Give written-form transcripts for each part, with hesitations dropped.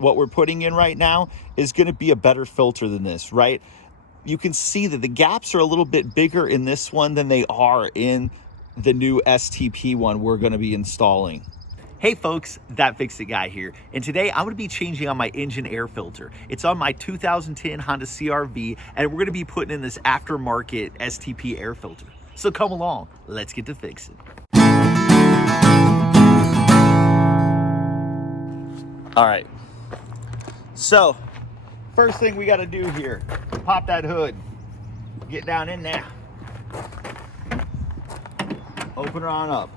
what we're putting in right now is going to be a better filter than this, right? You can see that the gaps are a little bit bigger in this one than they are in the new STP one we're going to be installing. Hey folks, That Fix It Guy here, and today I'm going to be changing on my engine air filter. It's on my 2010 Honda CR-V, and we're going to be putting in this aftermarket STP air filter. So come along, let's get to fixing. All right, so first thing we got to do here, pop that hood, get down in there, open her on up,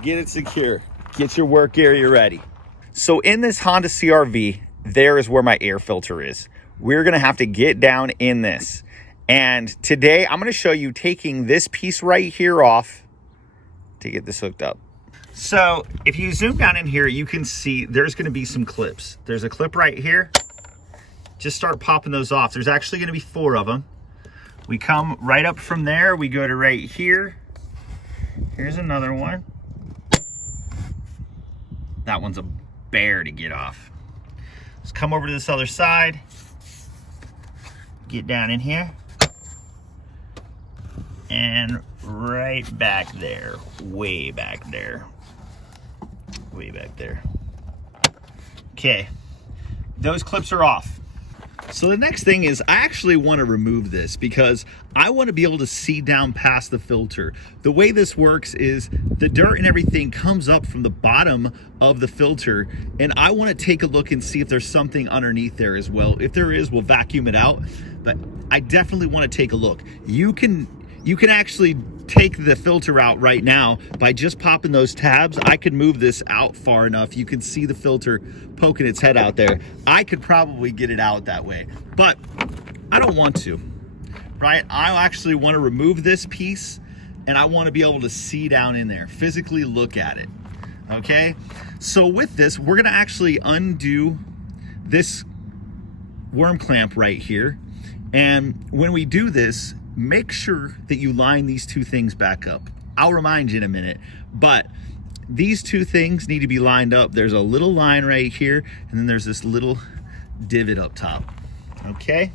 get it secure. Get your work area ready. So in this Honda CR-V, there is where my air filter is. We're gonna have to get down in this. And today I'm gonna show you taking this piece right here off to get this hooked up. So if you zoom down in here, you can see there's gonna be some clips. There's a clip right here. Just start popping those off. There's actually gonna be 4 of them. We come right up from there, we go to right here. Here's another one. That one's a bear to get off. Let's come over to this other side. Get down in here. And right back there. Way back there. Way back there. Okay. Those clips are off. So the next thing is I actually want to remove this because I want to be able to see down past the filter. The way this works is the dirt and everything comes up from the bottom of the filter, and I want to take a look and see if there's something underneath there as well. If there is, we'll vacuum it out, but I definitely want to take a look. You can actually take the filter out right now by just popping those tabs. I could move this out far enough. You can see the filter poking its head out there. I could probably get it out that way, but I don't want to, right? I actually want to remove this piece, and I want to be able to see down in there, physically look at it, okay? So with this, we're gonna actually undo this worm clamp right here. And when we do this, make sure that you line these 2 things back up. I'll remind you in a minute, but these 2 things need to be lined up. There's a little line right here, and then there's this little divot up top, okay?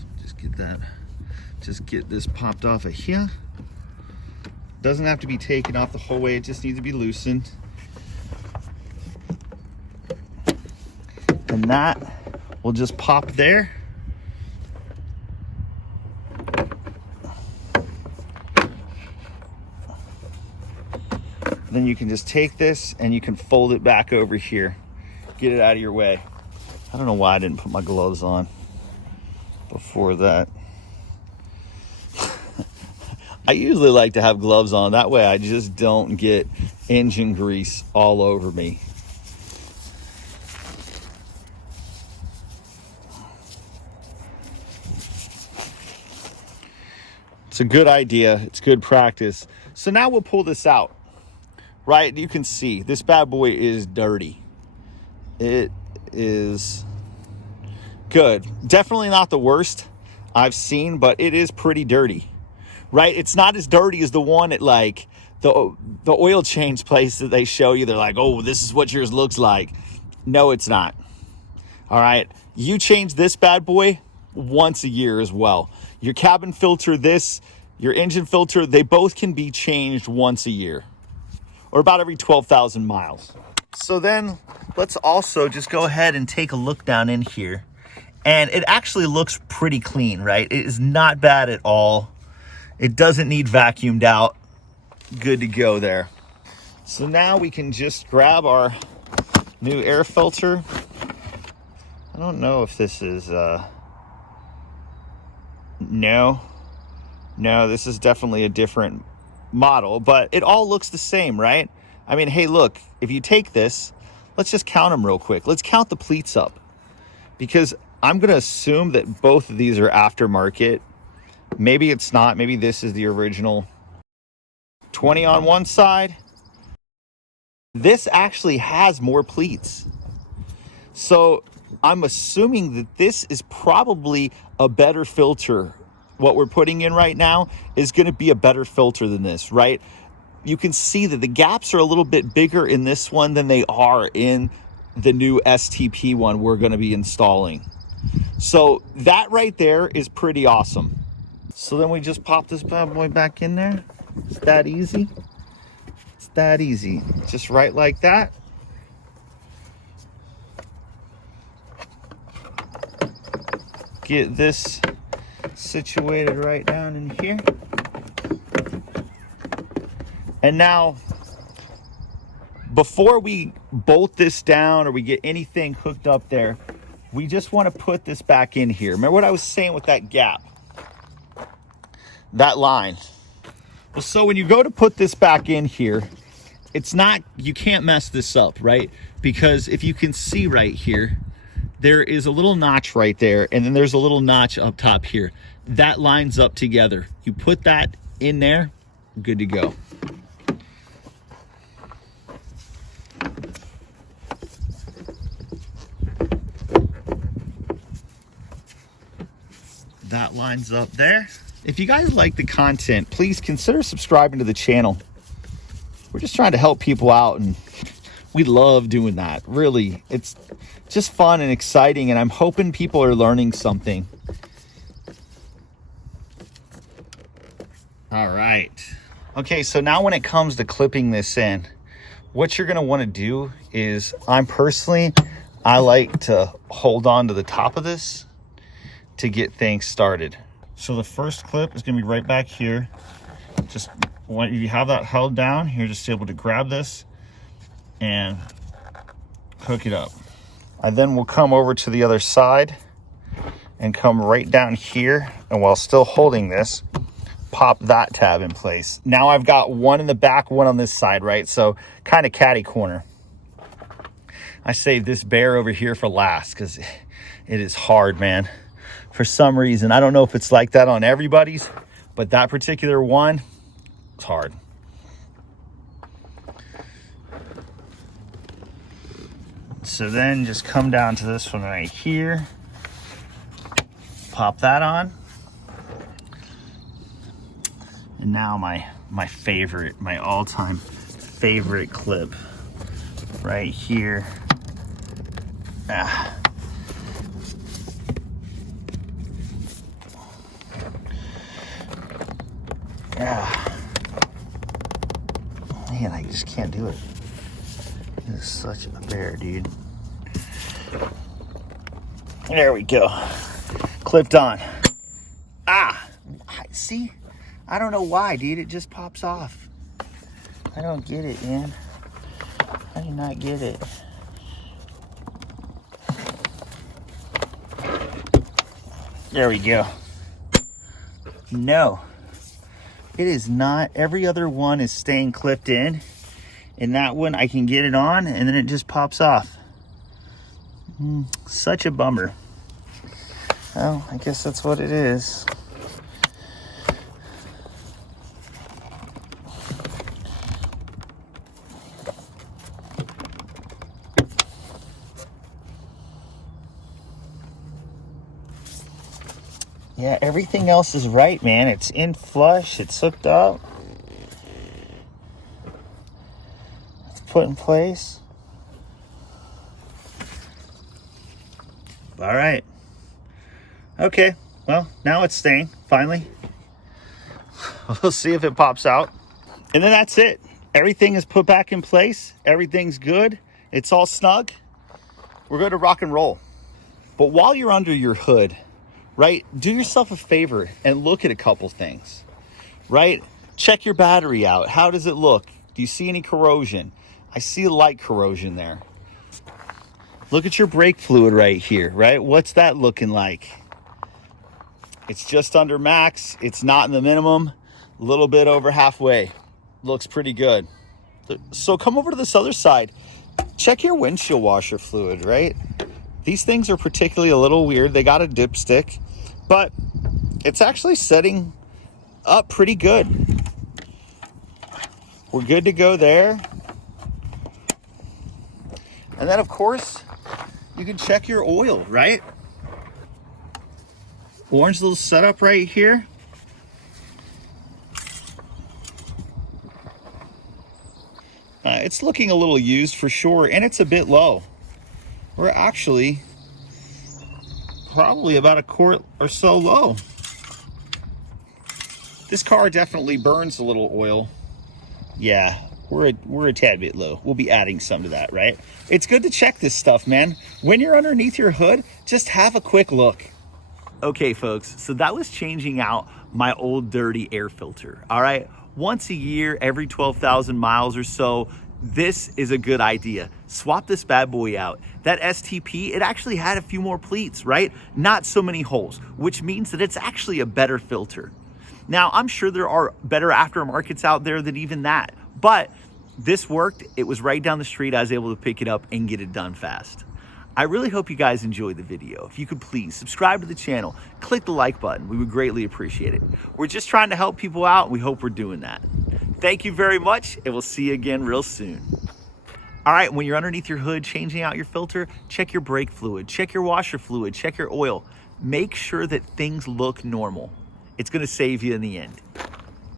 So just get this popped off of here. Doesn't have to be taken off the whole way, it just needs to be loosened. And that will just pop there. Then you can just take this and you can fold it back over here. Get it out of your way. I don't know why I didn't put my gloves on before that. I usually like to have gloves on. That way I just don't get engine grease all over me. It's a good idea. It's good practice. So now we'll pull this out, right? You can see this bad boy is dirty. It is good. Definitely not the worst I've seen, but it is pretty dirty, right? It's not as dirty as the one at like the oil change place that they show you. They're like, oh, this is what yours looks like. No, it's not. All right. You change this bad boy once a year as well. Your cabin filter, your engine filter, they both can be changed once a year or about every 12,000 miles. So then let's also just go ahead and take a look down in here. And it actually looks pretty clean, right? It is not bad at all. It doesn't need vacuumed out. Good to go there. So now we can just grab our new air filter. I don't know if this is, no, this is definitely a different model, but it all looks the same, right? I mean, hey, look, if you take this, let's just count them real quick. Let's count the pleats up, because I'm going to assume that both of these are aftermarket. Maybe it's not. Maybe this is the original. 20 on one side. This actually has more pleats. So I'm assuming that this is probably a better filter. What we're putting in right now is going to be a better filter than this, right? you can see that the gaps are a little bit bigger in this one than they are in the new STP one we're going to be installing. So that right there is pretty awesome. So then we just pop this bad boy back in there. It's that easy. It's that easy. Just right like that. Get this situated right down in here. And now, before we bolt this down or we get anything hooked up there, we just want to put this back in here. Remember what I was saying with that gap? That line. Well, so when you go to put this back in here, it's not, you can't mess this up, right? Because if you can see right here, there is a little notch right there, and then there's a little notch up top here. That lines up together. You put that in there, good to go. That lines up there. If you guys like the content, please consider subscribing to the channel. We're just trying to help people out, and we love doing that. Really, it's just fun and exciting, and I'm hoping people are learning something. All right. Okay, so now when it comes to clipping this in, what you're gonna wanna do is, I like to hold on to the top of this to get things started. So the first clip is gonna be right back here. Just when you have that held down, you're just able to grab this and hook it up. I then will come over to the other side and come right down here, and while still holding this, pop that tab in place. Now I've got one in the back, one on this side, right? So kind of catty corner. I saved this bear over here for last because it is hard, man. For some reason, I don't know if it's like that on everybody's, but that particular one, it's hard. So then just come down to this one right here, pop that on. And now my favorite, my all-time favorite clip right here. Ah. Yeah. Man, I just can't do it. This is such a bear, dude. There we go. Clipped on. Ah, see? I don't know why, dude. It just pops off. I don't get it, man. I do not get it. There we go. No. It is not. Every other one is staying clipped in. And that one, I can get it on, and then it just pops off. Such a bummer. Well, I guess that's what it is. Yeah, everything else is right, man. It's in flush. It's hooked up. It's put in place. All right. Okay. Well, now it's staying, finally. We'll see if it pops out. And then that's it. Everything is put back in place. Everything's good. It's all snug. We're good to rock and roll. But while you're under your hood, right, do yourself a favor and look at a couple things, right? Check your battery out. How does it look? Do you see any corrosion? I see light corrosion there. Look at your brake fluid right here, right? What's that looking like? It's just under max. It's not in the minimum. A little bit over halfway. Looks pretty good. So come over to this other side. Check your windshield washer fluid, right? These things are particularly a little weird. They got a dipstick, but it's actually setting up pretty good. We're good to go there. And then, of course, you can check your oil, right? Orange little setup right here. it's looking a little used for sure, and it's a bit low. We're actually probably about a quart or so low. This car definitely burns a little oil. Yeah, we're a tad bit low. We'll be adding some to that, right? It's good to check this stuff, man. When you're underneath your hood, just have a quick look. Okay, folks, so that was changing out my old dirty air filter, all right? Once a year, every 12,000 miles or so, this is a good idea. Swap this bad boy out. That STP, it actually had a few more pleats, right? Not so many holes, which means that it's actually a better filter. Now, I'm sure there are better aftermarkets out there than even that, but this worked. It was right down the street. I was able to pick it up and get it done fast. I really hope you guys enjoyed the video. If you could please subscribe to the channel, click the like button. We would greatly appreciate it. We're just trying to help people out, and we hope we're doing that. Thank you very much, and we'll see you again real soon. All right, when you're underneath your hood changing out your filter, check your brake fluid, check your washer fluid, check your oil. Make sure that things look normal. It's gonna save you in the end.